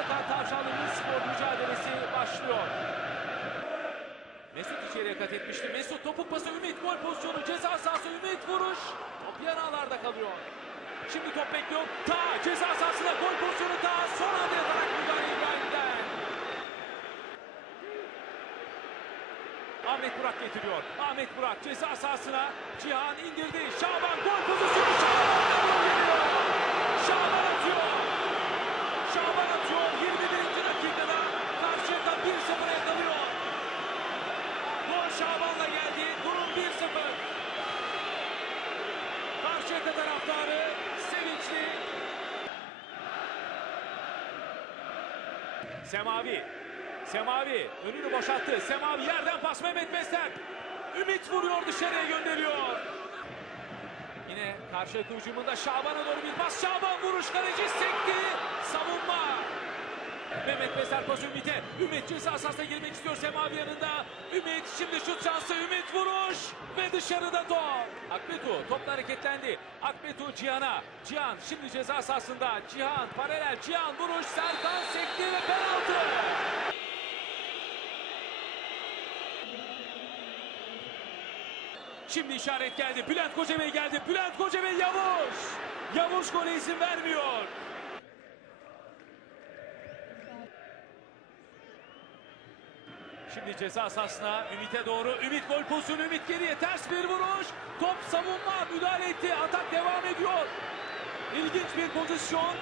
Gökhan Tavşanlı'nın spor mücadelesi başlıyor. Mesut içeriye kat etmişti. Mesut topuk pası Ümit gol pozisyonu ceza sahası Ümit vuruş. Top yanağlarda kalıyor. Şimdi top bekliyor. Ta ceza sahasına gol pozisyonu ta son anda yatarak müdahale İbrahim'den. Ahmet Burak getiriyor. Ahmet Burak ceza sahasına Cihan indirdi. Şaban gol pozisyonu Şaban geliyor. Şaban Semavi. Semavi önünü boşalttı. Semavi yerden pas Mehmet Besler. Ümit vuruyor dışarıya gönderiyor. Yine karşı hücumunda Şaban'a doğru bir pas. Şaban vuruş kaleci sekti. Savunma. Mehmet Besler pas Ümit'e. Ümit ceza sahasına girmek istiyor Semavi yanında. Ümit şimdi şut şansı. Ümit vuruş. Ve dışarıda top. Akmetu topla hareketlendi. Akmetu Cihan'a. Cihan şimdi ceza sahasında. Cihan paralel. Cihan vuruş. Serkan sekti ve penaltı. Şimdi işaret geldi. Bülent Kocabey geldi. Bülent Kocabey Yavuz. Yavuz gole izin vermiyor. Şimdi ceza sahasına Ümit'e doğru. Ümit gol pozisyonu. Ümit geriye ters bir vuruş. Top savunma müdahale etti. Atak devam ediyor. İlginç bir pozisyon.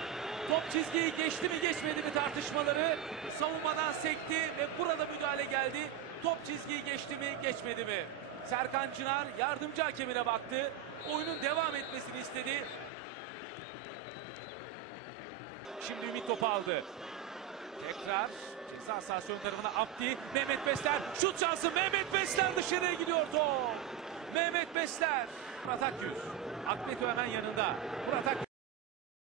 Top çizgiyi geçti mi geçmedi mi tartışmaları. Savunmadan sekti ve burada müdahale geldi. Top çizgiyi geçti mi geçmedi mi? Serkan Çınar yardımcı hakemine baktı. Oyunun devam etmesini istedi. Şimdi Ümit topu aldı. Tekrar ceza sahası ön tarafına Abdi. Mehmet Besler şut şansı. Mehmet Besler dışarıya gidiyor top. Mehmet Besler. Murat Akyüz. Akmetu hemen yanında. Murat Akyüz.